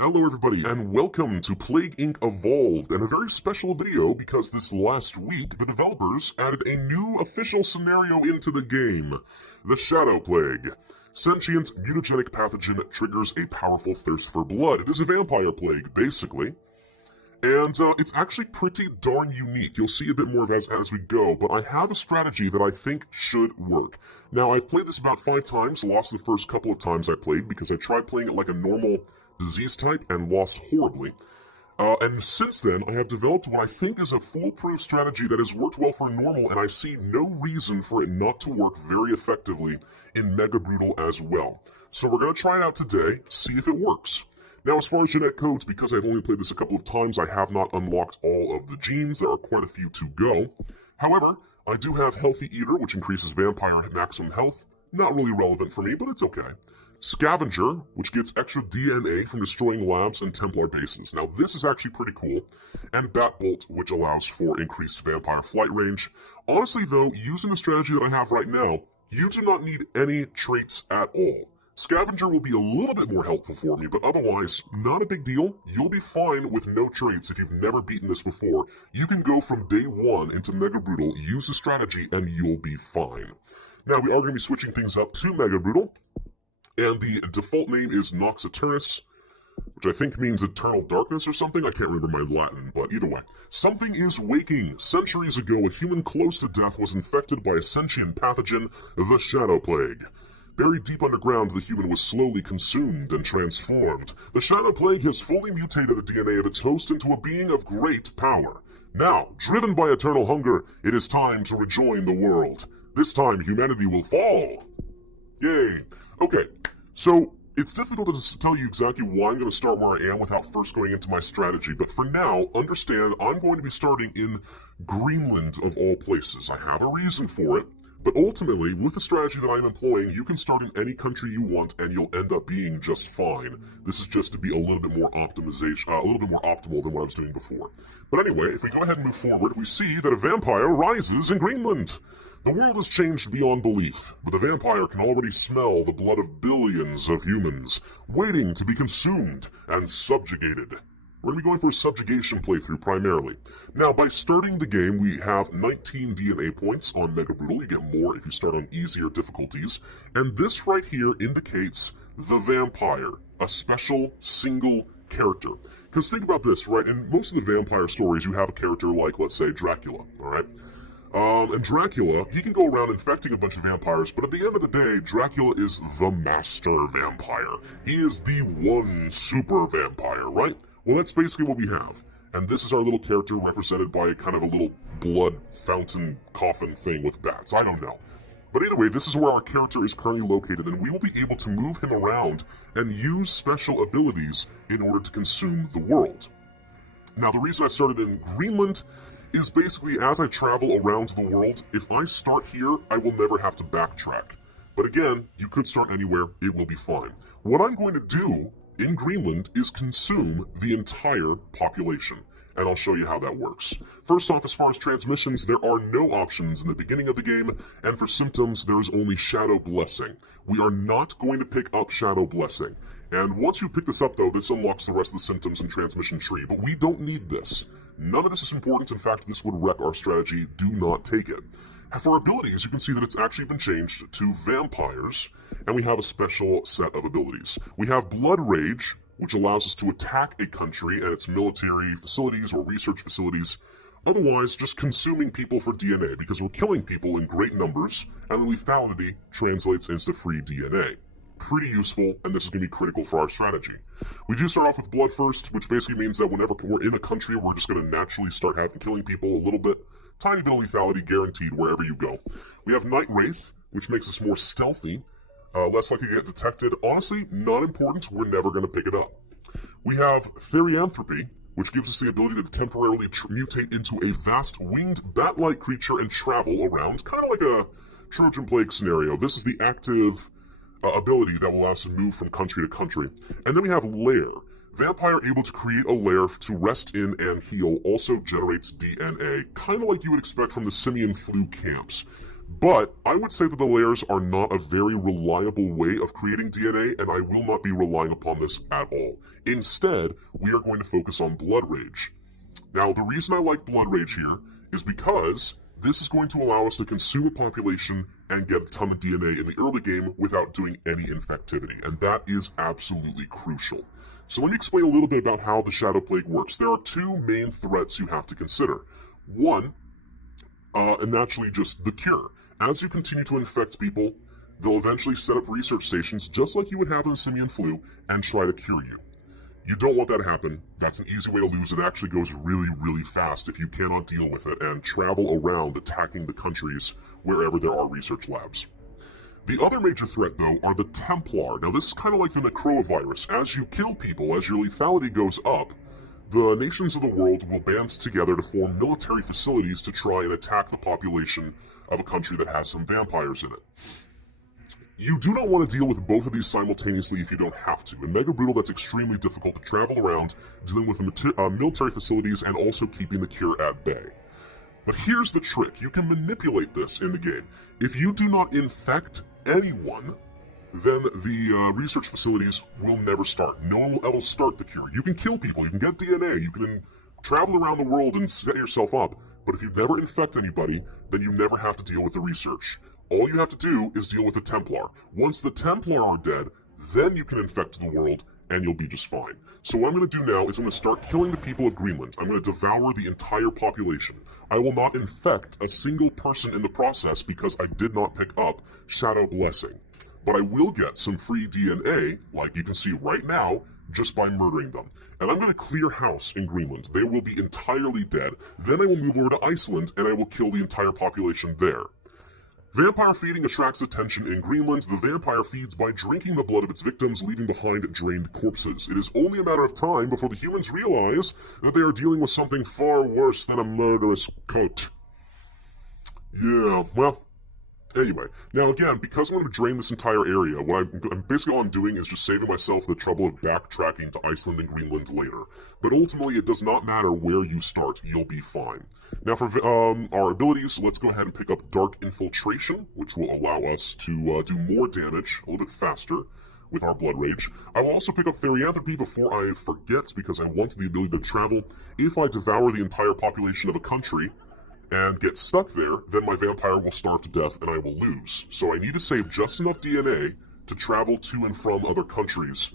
Hello everybody, and welcome to Plague Inc. Evolved, and a very special video because this last week the developers added a new official scenario into the game, the Shadow Plague. Sentient, mutagenic pathogen that triggers a powerful thirst for blood. It is a vampire plague, basically. And it's actually pretty darn unique. You'll see a bit more of it as we go, but I have a strategy that I think should work. Now, I've played this about 5 times, lost the first couple of times I played because I tried playing it like a normal disease type and lost horribly. And since then, I have developed what I think is a foolproof strategy that has worked well for normal, and I see no reason for it not to work very effectively in Mega Brutal as well. So we're going to try it out today, see if it works. Now, as far as genetic codes, because I've only played this a couple of times, I have not unlocked all of the genes. There are quite a few to go. However, I do have Healthy Eater, which increases vampire maximum health. Not really relevant for me, but it's okay. Scavenger, which gets extra DNA from destroying labs and Templar bases. Now, this is actually pretty cool. And Batbolt, which allows for increased vampire flight range. Honestly, though, using the strategy that I have right now, you do not need any traits at all. Scavenger will be a little bit more helpful for me, but otherwise, not a big deal. You'll be fine with no traits if you've never beaten this before. You can go from day 1 into Mega Brutal, use the strategy, and you'll be fine. Now, we are going to be switching things up to Mega Brutal, and the default name is Nox Eternus, which I think means eternal darkness or something. I can't remember my Latin, but either way. Something is waking. Centuries ago, a human close to death was infected by a sentient pathogen, the Shadow Plague. Buried deep underground, the human was slowly consumed and transformed. The Shadow Plague has fully mutated the DNA of its host into a being of great power. Now, driven by eternal hunger, it is time to rejoin the world. This time, humanity will fall. Yay. Okay, so it's difficult to tell you exactly why I'm going to start where I am without first going into my strategy, but for now, understand I'm going to be starting in Greenland of all places. I have a reason for it. But ultimately, with the strategy that I'm employing, you can start in any country you want and you'll end up being just fine. This is just to be a little bit more optimal than what I was doing before. But anyway, if we go ahead and move forward, we see that a vampire rises in Greenland. The world has changed beyond belief, but the vampire can already smell the blood of billions of humans, waiting to be consumed and subjugated. We're going to be going for a subjugation playthrough primarily. Now, by starting the game, we have 19 DNA points on Mega Brutal. You get more if you start on easier difficulties. And this right here indicates the vampire, a special single character. Because think about this, right? In most of the vampire stories, you have a character like, let's say, Dracula, alright? And Dracula, he can go around infecting a bunch of vampires, but at the end of the day, Dracula is the master vampire. He is the one super vampire, right? Well, that's basically what we have. And this is our little character represented by kind of a little blood fountain coffin thing with bats. I don't know. But either way, this is where our character is currently located, and we will be able to move him around and use special abilities in order to consume the world. Now, the reason I started in Greenland is basically as I travel around the world, if I start here, I will never have to backtrack. But again, you could start anywhere, it will be fine. What I'm going to do in Greenland is consume the entire population, and I'll show you how that works. First off, as far as transmissions, there are no options in the beginning of the game, and for symptoms, there is only Shadow Blessing. We are not going to pick up Shadow Blessing, and once you pick this up though, this unlocks the rest of the symptoms and transmission tree, but we don't need this. None of this is important. In fact, this would wreck our strategy. Do not take it. For abilities, you can see that it's actually been changed to vampires, and we have a special set of abilities. We have Blood Rage, which allows us to attack a country and its military facilities or research facilities, otherwise just consuming people for DNA, because we're killing people in great numbers, and the lethality translates into free DNA. Pretty useful, and this is going to be critical for our strategy. We do start off with Bloodthirst, which basically means that whenever we're in a country, we're just going to naturally start killing people a little bit. Tiny bit of lethality guaranteed wherever you go. We have Night Wraith, which makes us more stealthy, less likely to get detected. Honestly, not important. We're never going to pick it up. We have Therianthropy, which gives us the ability to temporarily mutate into a vast winged bat-like creature and travel around, kind of like a Trojan Plague scenario. This is the active ability that will allow us to move from country to country. And then we have Lair. Vampire able to create a lair to rest in and heal also generates DNA, kind of like you would expect from the simian flu camps. But I would say that the layers are not a very reliable way of creating DNA, and I will not be relying upon this at all. Instead, we are going to focus on Blood Rage. Now, the reason I like Blood Rage here is because this is going to allow us to consume a population and get a ton of DNA in the early game without doing any infectivity, and that is absolutely crucial. So let me explain a little bit about how the Shadow Plague works. There are two main threats you have to consider. One, and naturally just the cure. As you continue to infect people, they'll eventually set up research stations just like you would have in the simian flu and try to cure you. You don't want that to happen. That's an easy way to lose. It actually goes really, really fast if you cannot deal with it and travel around attacking the countries wherever there are research labs. The other major threat, though, are the Templar. Now, this is kind of like the Necroa virus. As you kill people, as your lethality goes up, the nations of the world will band together to form military facilities to try and attack the population of a country that has some vampires in it. You do not want to deal with both of these simultaneously if you don't have to. In Mega Brutal, that's extremely difficult to travel around, dealing with the military facilities and also keeping the cure at bay. But here's the trick. You can manipulate this in the game. If you do not infect anyone, then the research facilities will never start. No one will ever start the cure. You can kill people, you can get DNA, you can travel around the world and set yourself up, but if you never infect anybody, then you never have to deal with the research. All you have to do is deal with the Templar. Once the Templar are dead, then you can infect the world, and you'll be just fine. So what I'm going to do now is I'm going to start killing the people of Greenland. I'm going to devour the entire population. I will not infect a single person in the process because I did not pick up Shadow Blessing. But I will get some free DNA, like you can see right now, just by murdering them. And I'm going to clear house in Greenland. They will be entirely dead. Then I will move over to Iceland, and I will kill the entire population there. Vampire feeding attracts attention in Greenland. The vampire feeds by drinking the blood of its victims, leaving behind drained corpses. It is only a matter of time before the humans realize that they are dealing with something far worse than a murderous cult. Yeah, well, anyway, now again, because I'm going to drain this entire area, basically all I'm doing is just saving myself the trouble of backtracking to Iceland and Greenland later. But ultimately, it does not matter where you start, you'll be fine. Now for our abilities, let's go ahead and pick up Dark Infiltration, which will allow us to do more damage a little bit faster with our Blood Rage. I will also pick up Therianthropy before I forget, because I want the ability to travel. If I devour the entire population of a country and get stuck there, then my vampire will starve to death and I will lose. So I need to save just enough DNA to travel to and from other countries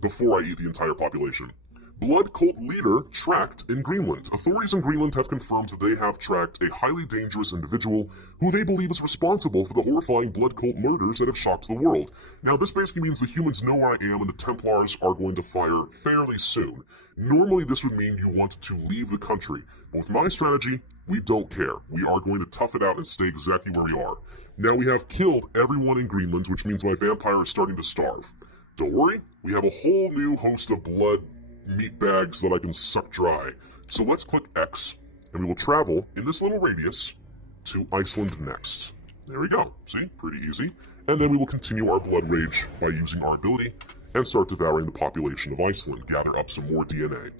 before I eat the entire population. Blood Cult Leader tracked in Greenland. Authorities in Greenland have confirmed that they have tracked a highly dangerous individual who they believe is responsible for the horrifying Blood Cult murders that have shocked the world. Now, this basically means the humans know where I am and the Templars are going to fire fairly soon. Normally, this would mean you want to leave the country. But with my strategy, we don't care. We are going to tough it out and stay exactly where we are. Now, we have killed everyone in Greenland, which means my vampire is starting to starve. Don't worry, we have a whole new host of blood meat bags that I can suck dry. So let's click X, and we will travel in this little radius to Iceland next. There we go. See? Pretty easy. And then we will continue our Blood Rage by using our ability and start devouring the population of Iceland, gather up some more DNA.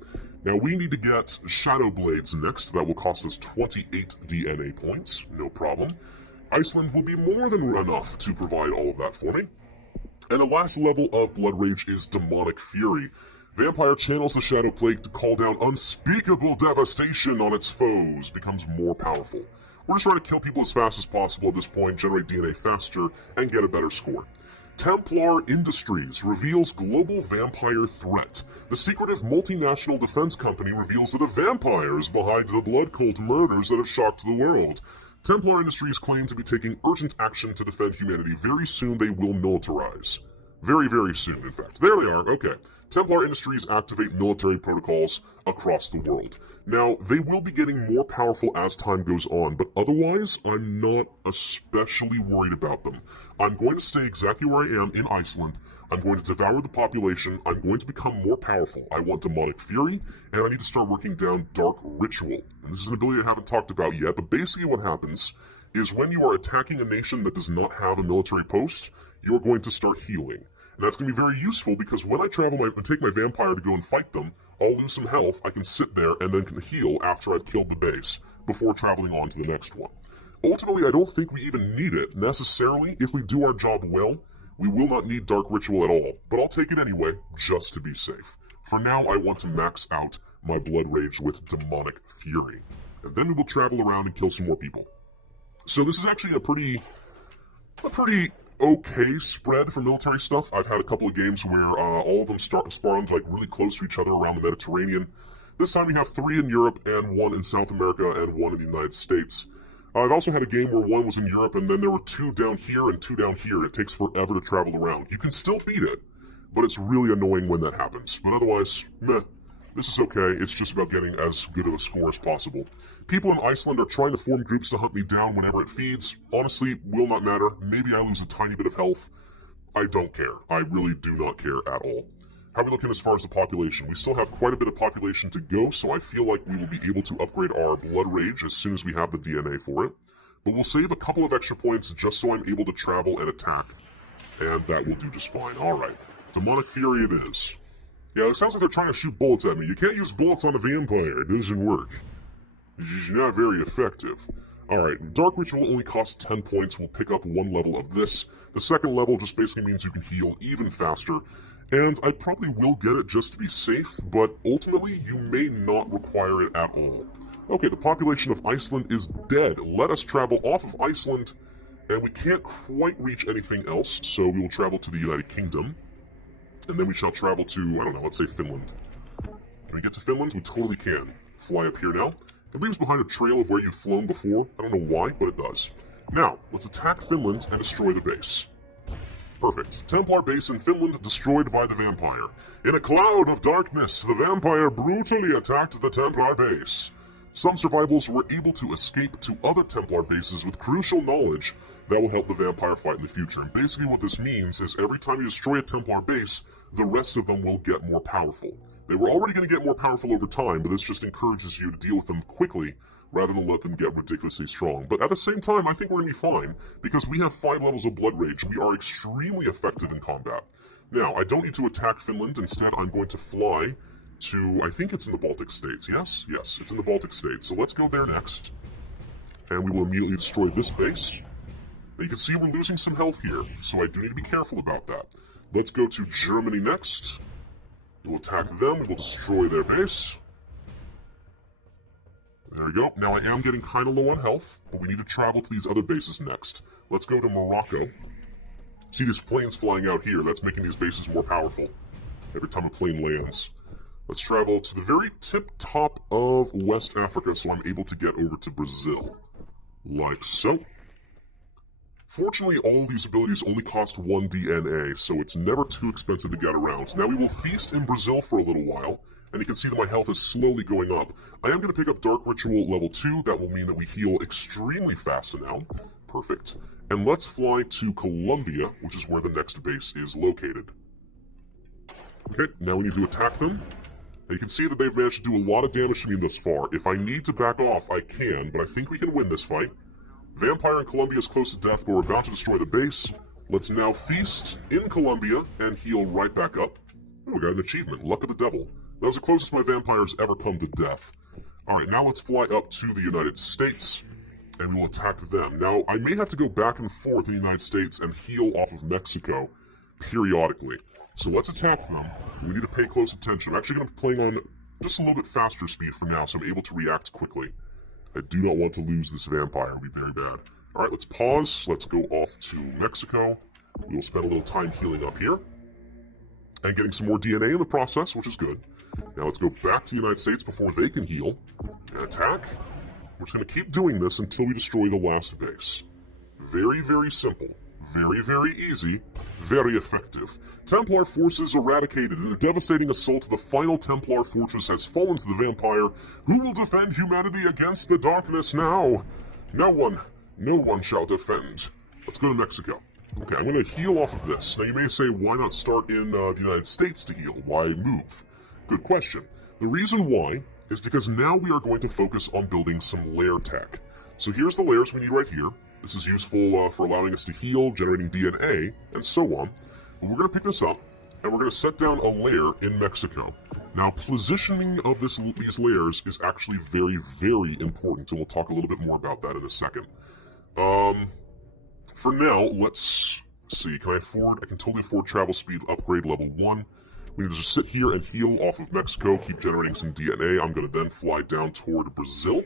Now we need to get Shadow Blades next. That will cost us 28 DNA points. No problem. Iceland will be more than enough to provide all of that for me. And the last level of Blood Rage is Demonic Fury. Vampire channels the Shadow Plague to call down unspeakable devastation on its foes, becomes more powerful. We're just trying to kill people as fast as possible at this point, generate DNA faster, and get a better score. Templar Industries reveals global vampire threat. The secretive multinational defense company reveals that a vampire is behind the Blood Cult murders that have shocked the world. Templar Industries claim to be taking urgent action to defend humanity. Very soon they will militarize. Very, very soon, in fact. There they are, okay. Templar Industries activate military protocols across the world. Now, they will be getting more powerful as time goes on, but otherwise, I'm not especially worried about them. I'm going to stay exactly where I am in Iceland. I'm going to devour the population. I'm going to become more powerful. I want Demonic Fury, and I need to start working down Dark Ritual. And this is an ability I haven't talked about yet, but basically what happens is when you are attacking a nation that does not have a military post, you're going to start healing. And that's going to be very useful because when I take my vampire to go and fight them, I'll lose some health, I can sit there and then can heal after I've killed the base before traveling on to the next one. Ultimately, I don't think we even need it necessarily. If we do our job well, we will not need Dark Ritual at all, but I'll take it anyway, just to be safe. For now, I want to max out my Blood Rage with Demonic Fury, and then we will travel around and kill some more people. So this is actually a pretty okay spread for military stuff. I've had a couple of games where all of them spawned like really close to each other around the Mediterranean. This time we have 3 in Europe and 1 in South America and 1 in the United States. I've also had a game where 1 was in Europe and then there were 2 down here and 2 down here. It takes forever to travel around. You can still beat it, but it's really annoying when that happens. But otherwise, meh. This is okay, it's just about getting as good of a score as possible. People in Iceland are trying to form groups to hunt me down whenever it feeds. Honestly, will not matter. Maybe I lose a tiny bit of health. I don't care. I really do not care at all. How are we looking as far as the population? We still have quite a bit of population to go, so I feel like we will be able to upgrade our Blood Rage as soon as we have the DNA for it. But we'll save a couple of extra points just so I'm able to travel and attack. And that will do just fine. Alright, Demonic Fury it is. Yeah, it sounds like they're trying to shoot bullets at me. You can't use bullets on a vampire. It doesn't work. It's not very effective. Alright, Dark Ritual only costs 10 points. We'll pick up 1 level of this. The second level just basically means you can heal even faster. And I probably will get it just to be safe, but ultimately you may not require it at all. Okay, the population of Iceland is dead. Let us travel off of Iceland, and we can't quite reach anything else, so we will travel to the United Kingdom. And then we shall travel to, I don't know, let's say Finland. Can we get to Finland? We totally can. Fly up here now. It leaves behind a trail of where you've flown before. I don't know why, but it does. Now, let's attack Finland and destroy the base. Perfect. Templar base in Finland destroyed by the vampire. In a cloud of darkness, the vampire brutally attacked the Templar base. Some survivors were able to escape to other Templar bases with crucial knowledge that will help the vampire fight in the future. And basically what this means is every time you destroy a Templar base, the rest of them will get more powerful. They were already going to get more powerful over time, but this just encourages you to deal with them quickly rather than let them get ridiculously strong. But at the same time, I think we're going to be fine, because we have 5 levels of Blood Rage. We are extremely effective in combat. Now, I don't need to attack Finland. Instead, I'm going to fly to, I think it's in the Baltic States, yes? Yes, it's in the Baltic States. So let's go there next. And we will immediately destroy this base. Now you can see we're losing some health here, so I do need to be careful about that. Let's go to Germany next. We'll attack them, we'll destroy their base. There we go. Now I am getting kind of low on health, but we need to travel to these other bases next. Let's go to Morocco. See these planes flying out here, that's making these bases more powerful every time a plane lands. Let's travel to the very tip-top of West Africa so I'm able to get over to Brazil. Like so. Fortunately, all these abilities only cost 1 DNA, so it's never too expensive to get around. Now we will feast in Brazil for a little while, and you can see that my health is slowly going up. I am going to pick up Dark Ritual level 2, that will mean that we heal extremely fast now. Perfect. And let's fly to Colombia, which is where the next base is located. Okay, now we need to attack them. And you can see that they've managed to do a lot of damage to me thus far. If I need to back off, I can, but I think we can win this fight. Vampire in Colombia is close to death, but we're about to destroy the base. Let's now feast in Colombia and heal right back up. Oh, we got an achievement, Luck of the Devil. That was the closest my vampires ever come to death. Alright, now let's fly up to the United States, and we will attack them. Now, I may have to go back and forth in the United States and heal off of Mexico periodically. So let's attack them. We need to pay close attention. I'm actually going to be playing on just a little bit faster speed for now, so I'm able to react quickly. I do not want to lose this vampire. It would be very bad. Alright, let's pause. Let's go off to Mexico. We will spend a little time healing up here. And getting some more DNA in the process, which is good. Now let's go back to the United States before they can heal. And attack. We're just going to keep doing this until we destroy the last base. Very, very simple. Very, very easy. Very effective. Templar forces eradicated. In a devastating assault, the final Templar fortress has fallen to the vampire. Who will defend humanity against the darkness now? No one. No one shall defend. Let's go to Mexico. Okay, I'm going to heal off of this. Now you may say, why not start in the United States to heal? Why move? Good question. The reason why is because now we are going to focus on building some lair tech. So here's the lairs we need right here. This is useful for allowing us to heal, generating DNA, and so on. But we're going to pick this up, and we're going to set down a lair in Mexico. Now, positioning of these layers is actually very, very important, and we'll talk a little bit more about that in a second. For now, let's see. Can I afford? I can totally afford travel speed upgrade level 1. We need to just sit here and heal off of Mexico, keep generating some DNA. I'm going to then fly down toward Brazil.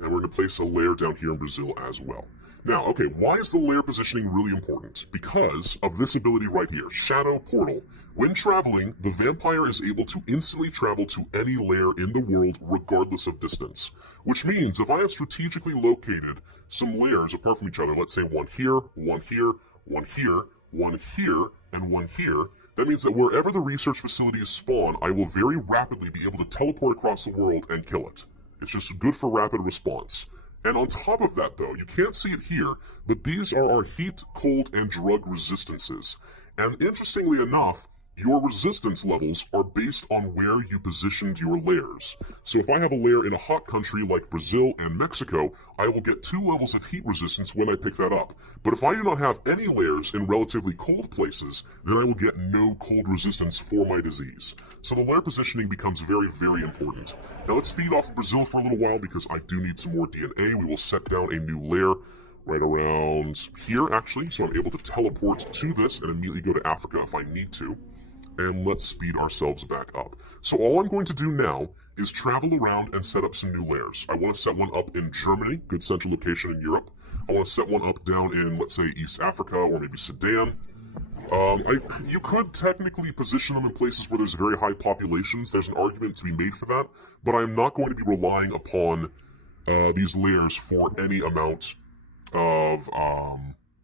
And we're going to place a lair down here in Brazil as well. Now, okay, why is the lair positioning really important? Because of this ability right here, Shadow Portal. When traveling, the vampire is able to instantly travel to any lair in the world regardless of distance. Which means if I have strategically located some lairs apart from each other, let's say one here, one here, one here, one here, and one here, that means that wherever the research facilities spawn, I will very rapidly be able to teleport across the world and kill it. It's just good for rapid response. And on top of that, though, you can't see it here, but these are our heat, cold, and drug resistances. And interestingly enough, your resistance levels are based on where you positioned your lairs. So if I have a lair in a hot country like Brazil and Mexico, I will get 2 levels of heat resistance when I pick that up. But if I do not have any lairs in relatively cold places, then I will get no cold resistance for my disease. So the lair positioning becomes very, very important. Now let's feed off Brazil for a little while because I do need some more DNA. We will set down a new lair right around here, actually, so I'm able to teleport to this and immediately go to Africa if I need to. And let's speed ourselves back up. So all I'm going to do now is travel around and set up some new lairs. I want to set one up in Germany, good central location in Europe. I want to set one up down in, let's say, East Africa or maybe Sudan. You could technically position them in places where there's very high populations. There's an argument to be made for that, but I'm not going to be relying upon these lairs for any amount of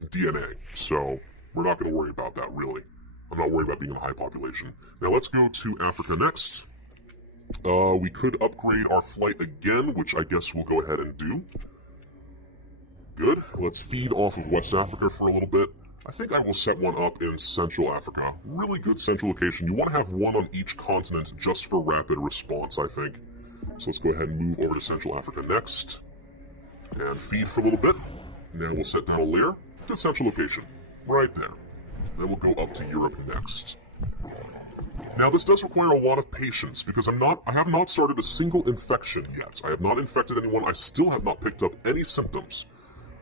DNA. So we're not going to worry about that, really. I'm not worried about being in a high population. Now let's go to Africa next. We could upgrade our flight again, which I guess we'll go ahead and do. Good. Let's feed off of West Africa for a little bit. I think I will set one up in Central Africa. Really good central location. You want to have one on each continent just for rapid response, I think. So let's go ahead and move over to Central Africa next. And feed for a little bit. Now we'll set down a lair. Good central location. Right there. Then we'll go up to Europe next. Now this does require a lot of patience because I have not started a single infection yet. I have not infected anyone. I still have not picked up any symptoms.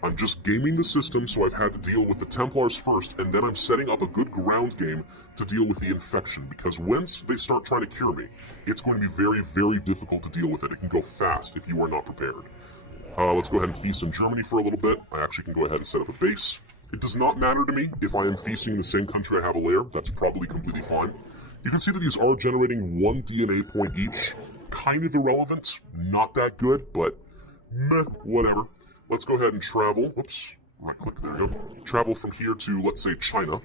I'm just gaming the system, so I've had to deal with the Templars first, and then I'm setting up a good ground game to deal with the infection, because once they start trying to cure me, it's going to be very, very difficult to deal with it. It can go fast if you are not prepared. Let's go ahead and feast in Germany for a little bit. I actually can go ahead and set up a base. It does not matter to me if I am feasting in the same country I have a lair. That's probably completely fine. You can see that these are generating 1 DNA point each. Kind of irrelevant. Not that good, but meh, whatever. Let's go ahead and travel. Whoops. Right click, there you go. Travel from here to, let's say, China.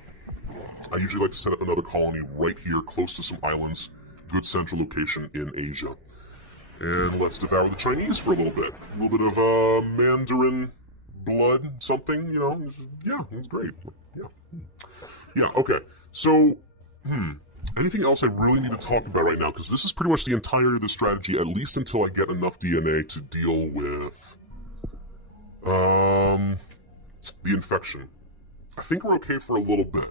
I usually like to set up another colony right here, close to some islands. Good central location in Asia. And let's devour the Chinese for a little bit. A little bit of Mandarin blood, something, you know. Yeah, it's great. Yeah, okay. So, anything else I really need to talk about right now? Because this is pretty much the entirety of the strategy, at least until I get enough DNA to deal with the infection. I think we're okay for a little bit.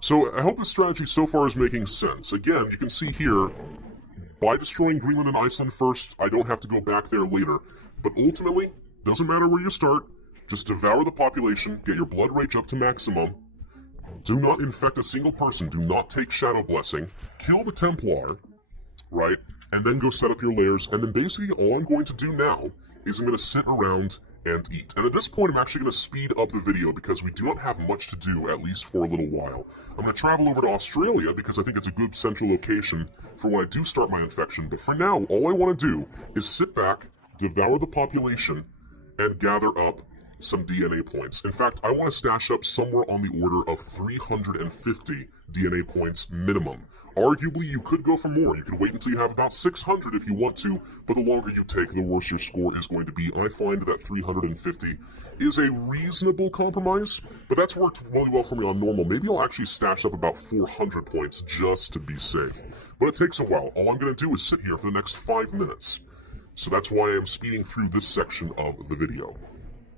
So I hope this strategy so far is making sense. Again, you can see here, by destroying Greenland and Iceland first, I don't have to go back there later. But ultimately, doesn't matter where you start, just devour the population, get your blood rage up to maximum, do not infect a single person, do not take Shadow Blessing, kill the Templar, right, and then go set up your lairs, and then basically all I'm going to do now is I'm going to sit around and eat. And at this point, I'm actually going to speed up the video because we do not have much to do, at least for a little while. I'm going to travel over to Australia because I think it's a good central location for when I do start my infection. But for now, all I want to do is sit back, devour the population, and gather up some DNA points. In fact, I want to stash up somewhere on the order of 350 DNA points minimum. Arguably, you could go for more. You could wait until you have about 600 if you want to, but the longer you take, the worse your score is going to be. I find that 350 is a reasonable compromise, but that's worked really well for me on normal. Maybe I'll actually stash up about 400 points just to be safe. But it takes a while. All I'm going to do is sit here for the next 5 minutes. So that's why I'm speeding through this section of the video.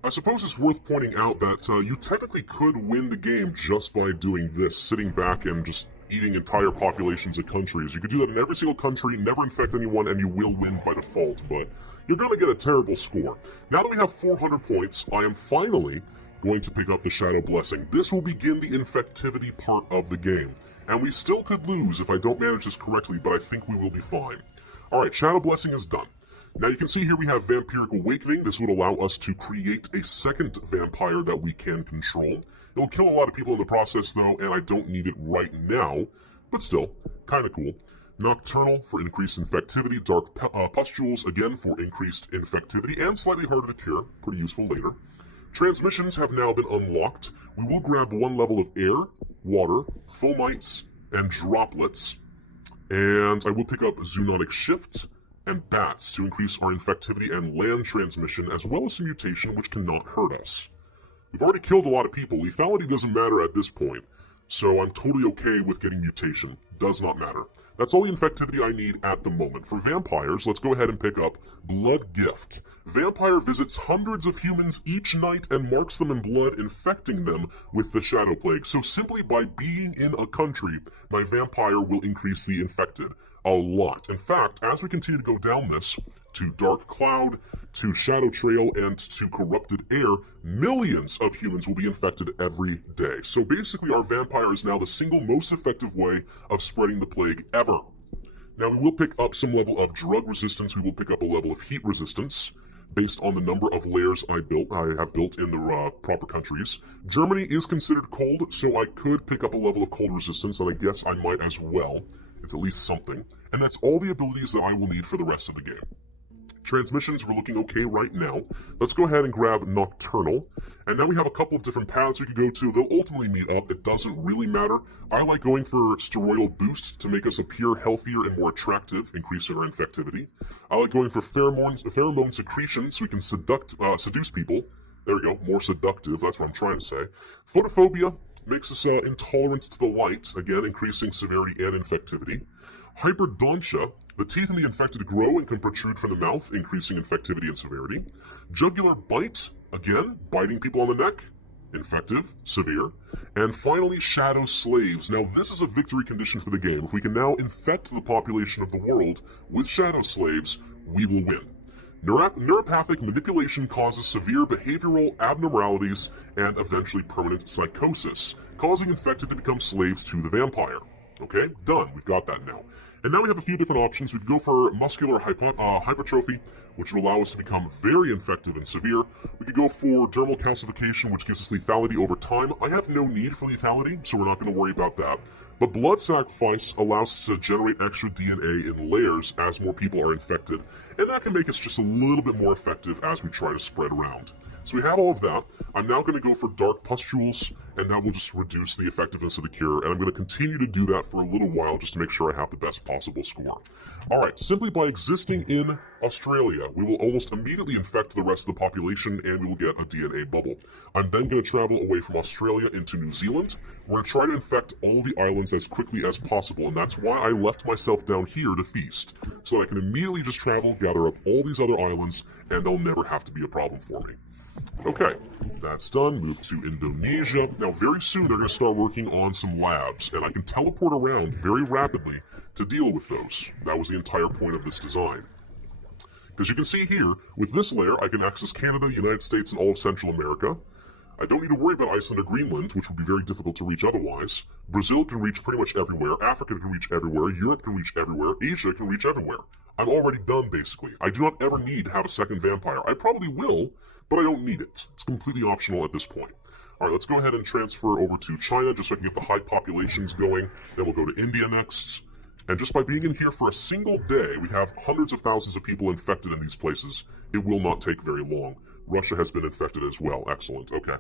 I suppose it's worth pointing out that you technically could win the game just by doing this, sitting back and just eating entire populations of countries. You could do that in every single country, never infect anyone, and you will win by default, but you're going to get a terrible score. Now that we have 400 points, I am finally going to pick up the Shadow Blessing. This will begin the infectivity part of the game, and we still could lose if I don't manage this correctly, but I think we will be fine. Alright, Shadow Blessing is done. Now you can see here we have Vampiric Awakening. This would allow us to create a second vampire that we can control. It'll kill a lot of people in the process though, and I don't need it right now, but still, kinda cool. Nocturnal for increased infectivity, Dark Pustules again for increased infectivity and slightly harder to cure, pretty useful later. Transmissions have now been unlocked. We will grab one level of air, water, fomites, and droplets, and I will pick up Zoonotic Shift and Bats to increase our infectivity and land transmission, as well as some mutation which cannot hurt us. We've already killed a lot of people. Lethality doesn't matter at this point, so I'm totally okay with getting mutation. Does not matter. That's all the infectivity I need at the moment. For vampires, let's go ahead and pick up Blood Gift. Vampire visits hundreds of humans each night and marks them in blood, infecting them with the Shadow Plague. So simply by being in a country, my vampire will increase the infected a lot. In fact, as we continue to go down this, to Dark Cloud, to Shadow Trail, and to Corrupted Air, millions of humans will be infected every day. So basically our vampire is now the single most effective way of spreading the plague ever. Now we will pick up some level of drug resistance, we will pick up a level of heat resistance, based on the number of layers I have built in the proper countries. Germany is considered cold, so I could pick up a level of cold resistance, and I guess I might as well. It's at least something. And that's all the abilities that I will need for the rest of the game. Transmissions, we're looking okay right now. Let's go ahead and grab Nocturnal. And now we have a couple of different paths we could go to. They'll ultimately meet up. It doesn't really matter. I like going for Steroidal Boost to make us appear healthier and more attractive, increasing our infectivity. I like going for Pheromone Secretion so we can seduce people. There we go, more seductive, that's what I'm trying to say. Photophobia makes us intolerant to the light, again increasing severity and infectivity. Hyperdontia, the teeth in the infected grow and can protrude from the mouth, increasing infectivity and severity. Jugular Bite, again, biting people on the neck, infective, severe. And finally, Shadow Slaves. Now this is a victory condition for the game. If we can now infect the population of the world with Shadow Slaves, we will win. Neuropathic manipulation causes severe behavioral abnormalities and eventually permanent psychosis, causing infected to become slaves to the vampire. Okay, done. We've got that now. And now we have a few different options. We could go for muscular hypertrophy, which will allow us to become very infective and severe. We could go for dermal calcification, which gives us lethality over time. I have no need for lethality, so we're not going to worry about that. But blood sacrifice allows us to generate extra DNA in layers as more people are infected, and that can make us just a little bit more effective as we try to spread around. So we have all of that. I'm now going to go for Dark Pustules, and that will just reduce the effectiveness of the cure, and I'm going to continue to do that for a little while just to make sure I have the best possible score. Alright, simply by existing in Australia, we will almost immediately infect the rest of the population, and we will get a DNA bubble. I'm then going to travel away from Australia into New Zealand. We're going to try to infect all the islands as quickly as possible, and that's why I left myself down here to feast, so that I can immediately just travel, gather up all these other islands, and they'll never have to be a problem for me. Okay, that's done. Move to Indonesia. Now, very soon they're going to start working on some labs, and I can teleport around very rapidly to deal with those. That was the entire point of this design. Because you can see here, with this layer, I can access Canada, United States, and all of Central America. I don't need to worry about Iceland or Greenland, which would be very difficult to reach otherwise. Brazil can reach pretty much everywhere. Africa can reach everywhere. Europe can reach everywhere. Asia can reach everywhere. I'm already done, basically. I do not ever need to have a second vampire. I probably will, but I don't need it. It's completely optional at this point. Alright, let's go ahead and transfer over to China just so I can get the high populations going. Then we'll go to India next. And just by being in here for a single day, we have hundreds of thousands of people infected in these places. It will not take very long. Russia has been infected as well. Excellent. Okay.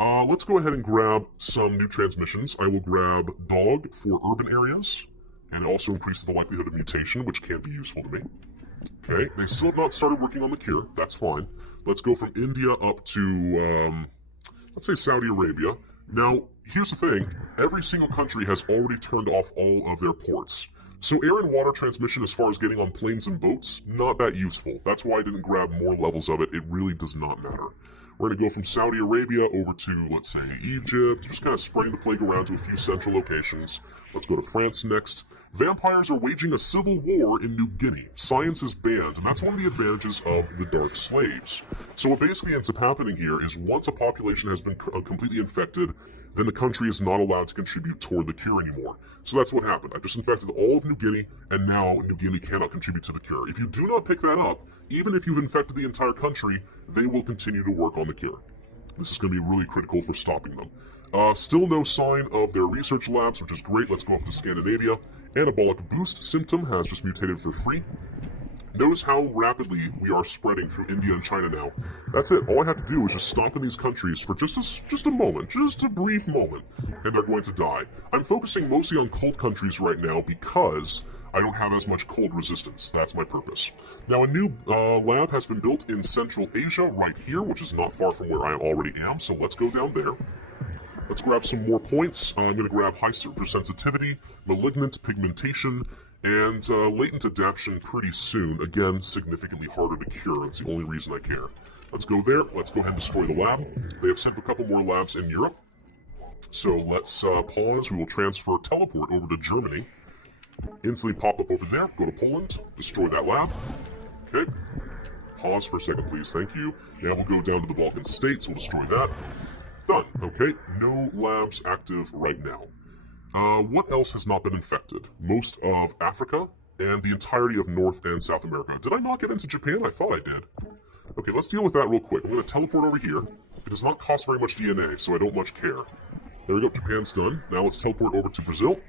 Let's go ahead and grab some new transmissions. I will grab Dog for urban areas. And it also increases the likelihood of mutation, which can be useful to me. Okay, they still have not started working on the cure. That's fine. Let's go from India up to, let's say Saudi Arabia. Now, here's the thing. Every single country has already turned off all of their ports. So air and water transmission as far as getting on planes and boats, not that useful. That's why I didn't grab more levels of it. It really does not matter. We're going to go from Saudi Arabia over to, let's say, Egypt, just kind of spreading the plague around to a few central locations. Let's go to France next. Vampires are waging a civil war in New Guinea. Science is banned, and that's one of the advantages of the Dark Slaves. So what basically ends up happening here is once a population has been completely infected, then the country is not allowed to contribute toward the cure anymore. So that's what happened. I just infected all of New Guinea, and now New Guinea cannot contribute to the cure. If you do not pick that up, even if you've infected the entire country, they will continue to work on the cure. This is going to be really critical for stopping them. Still no sign of their research labs, which is great. Let's go up to Scandinavia. Anabolic boost symptom has just mutated for free. Notice how rapidly we are spreading through India and China now. That's it. All I have to do is just stop in these countries for just a moment, just a brief moment, and they're going to die. I'm focusing mostly on cold countries right now because I don't have as much cold resistance. That's my purpose. Now, a new lab has been built in Central Asia right here, which is not far from where I already am, so let's go down there. Let's grab some more points. I'm going to grab hypersensitivity, malignant pigmentation, and latent adaptation pretty soon. Again, significantly harder to cure. That's the only reason I care. Let's go there. Let's go ahead and destroy the lab. They have sent a couple more labs in Europe. So let's pause. We will transfer teleport over to Germany. Instantly pop up over there. Go to Poland. Destroy that lab. Okay. Pause for a second, please. Thank you. Now we'll go down to the Balkan states. We'll destroy that. Done. Okay. No labs active right now. What else has not been infected? Most of Africa and the entirety of North and South America. Did I not get into Japan? I thought I did. Okay, let's deal with that real quick. I'm going to teleport over here. It does not cost very much DNA, so I don't much care. There we go. Japan's done. Now let's teleport over to Brazil.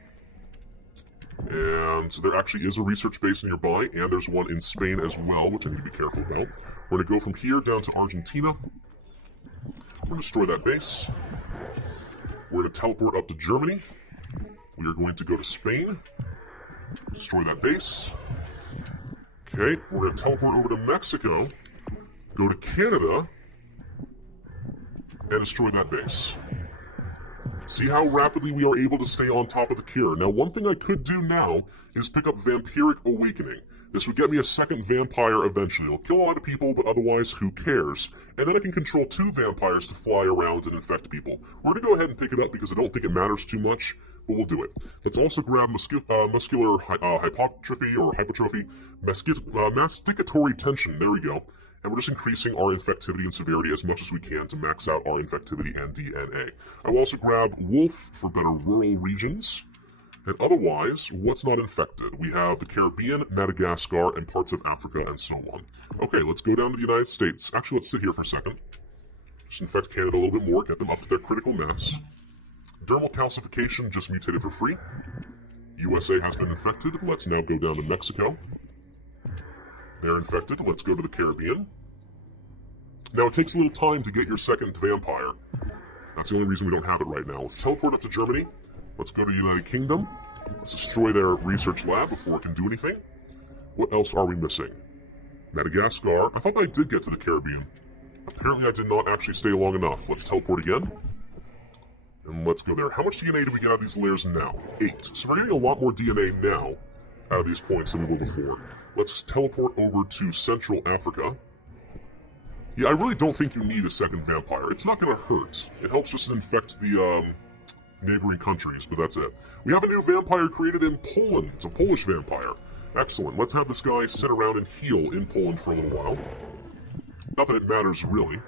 And there actually is a research base nearby, and there's one in Spain as well, which I need to be careful about. We're going to go from here down to Argentina. We're going to destroy that base. We're going to teleport up to Germany. We are going to go to Spain, destroy that base. Okay, we're going to teleport over to Mexico, go to Canada, and destroy that base. See how rapidly we are able to stay on top of the cure. Now, one thing I could do now is pick up Vampiric Awakening. This would get me a second vampire eventually. It'll kill a lot of people, but otherwise, who cares? And then I can control 2 vampires to fly around and infect people. We're going to go ahead and pick it up because I don't think it matters too much, but we'll do it. Let's also grab muscular hypertrophy, masticatory tension. There we go. And we're just increasing our infectivity and severity as much as we can to max out our infectivity and DNA. I will also grab Wolf for better rural regions. And otherwise, what's not infected? We have the Caribbean, Madagascar, and parts of Africa, and so on. Okay, let's go down to the United States. Actually, let's sit here for a second. Just infect Canada a little bit more, get them up to their critical mass. Dermal calcification just mutated for free. USA has been infected. Let's now go down to Mexico. They're infected. Let's go to the Caribbean. Now, it takes a little time to get your second vampire. That's the only reason we don't have it right now. Let's teleport up to Germany. Let's go to the United Kingdom. Let's destroy their research lab before it can do anything. What else are we missing? Madagascar. I thought I did get to the Caribbean. Apparently I did not actually stay long enough. Let's teleport again. And let's go there. How much DNA do we get out of these layers now? 8. So we're getting a lot more DNA now out of these points than we were before. Let's teleport over to Central Africa. Yeah, I really don't think you need a second vampire. It's not going to hurt. It helps just infect the, neighboring countries, but that's it. We have a new vampire created in Poland. It's a Polish vampire. Excellent. Let's have this guy sit around and heal in Poland for a little while. Not that it matters, really.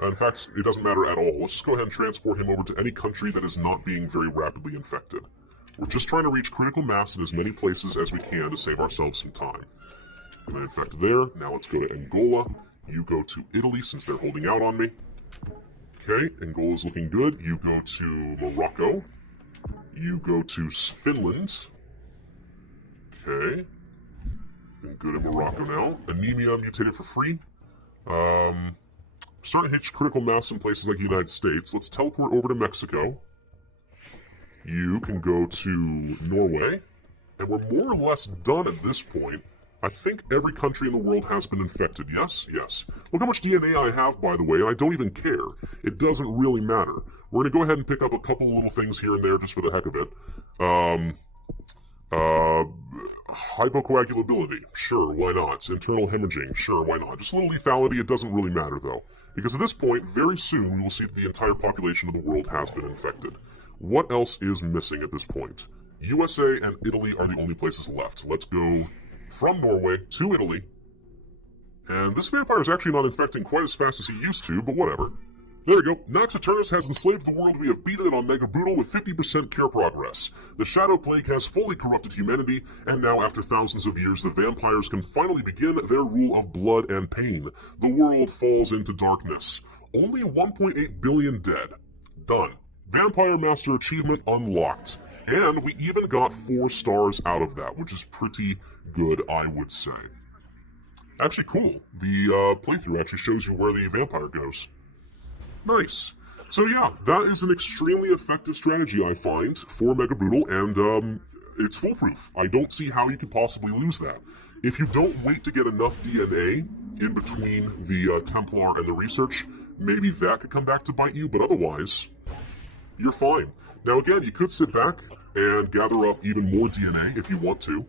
In fact, it doesn't matter at all. Let's just go ahead and transport him over to any country that is not being very rapidly infected. We're just trying to reach critical mass in as many places as we can to save ourselves some time. Gonna infect there. Now let's go to Angola. You go to Italy since they're holding out on me. Okay, Angola's looking good. You go to Morocco. You go to Finland. Okay. Looking good in Morocco now. Anemia mutated for free. Starting to hit critical mass in places like the United States. Let's teleport over to Mexico. You can go to Norway. And we're more or less done at this point. I think every country in the world has been infected, yes? Yes. Look how much DNA I have, by the way, and I don't even care. It doesn't really matter. We're going to go ahead and pick up a couple little things here and there just for the heck of it. Hypocoagulability, sure, why not? Internal hemorrhaging, sure, why not? Just a little lethality, it doesn't really matter though. Because at this point, very soon, we will see that the entire population of the world has been infected. What else is missing at this point? USA and Italy are the only places left. Let's go from Norway to Italy. And this vampire is actually not infecting quite as fast as he used to, but whatever. There we go. Nox Aeternus has enslaved the world. We have beaten it on Mega Brutal with 50% cure progress. The Shadow Plague has fully corrupted humanity, and now after thousands of years, the vampires can finally begin their rule of blood and pain. The world falls into darkness. Only 1.8 billion dead. Done. Vampire Master achievement unlocked. And we even got 4 stars out of that, which is pretty good, I would say. Actually, cool. The playthrough actually shows you where the vampire goes. Nice. So yeah, that is an extremely effective strategy, I find, for Mega Brutal, and it's foolproof. I don't see how you could possibly lose that. If you don't wait to get enough DNA in between the Templar and the research, maybe that could come back to bite you, but otherwise, you're fine. Now again, you could sit back and gather up even more DNA if you want to,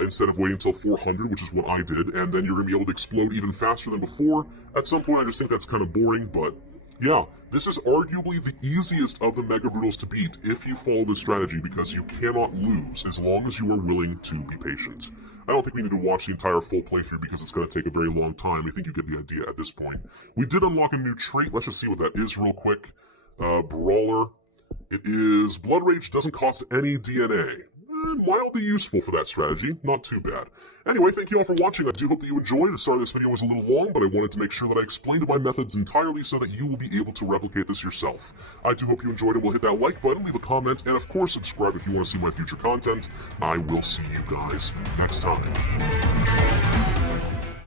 instead of waiting until 400, which is what I did, and then you're going to be able to explode even faster than before. At some point, I just think that's kind of boring, but yeah, this is arguably the easiest of the Mega Brutals to beat if you follow this strategy, because you cannot lose as long as you are willing to be patient. I don't think we need to watch the entire full playthrough because it's going to take a very long time. I think you get the idea at this point. We did unlock a new trait. Let's just see what that is real quick. Brawler. It is Blood Rage, doesn't cost any DNA. Mildly useful for that strategy, not too bad. Anyway, thank you all for watching. I do hope that you enjoyed. Sorry this video was a little long, but I wanted to make sure that I explained my methods entirely so that you will be able to replicate this yourself. I do hope you enjoyed and will hit that like button, leave a comment, and of course subscribe if you want to see my future content. I will see you guys next time.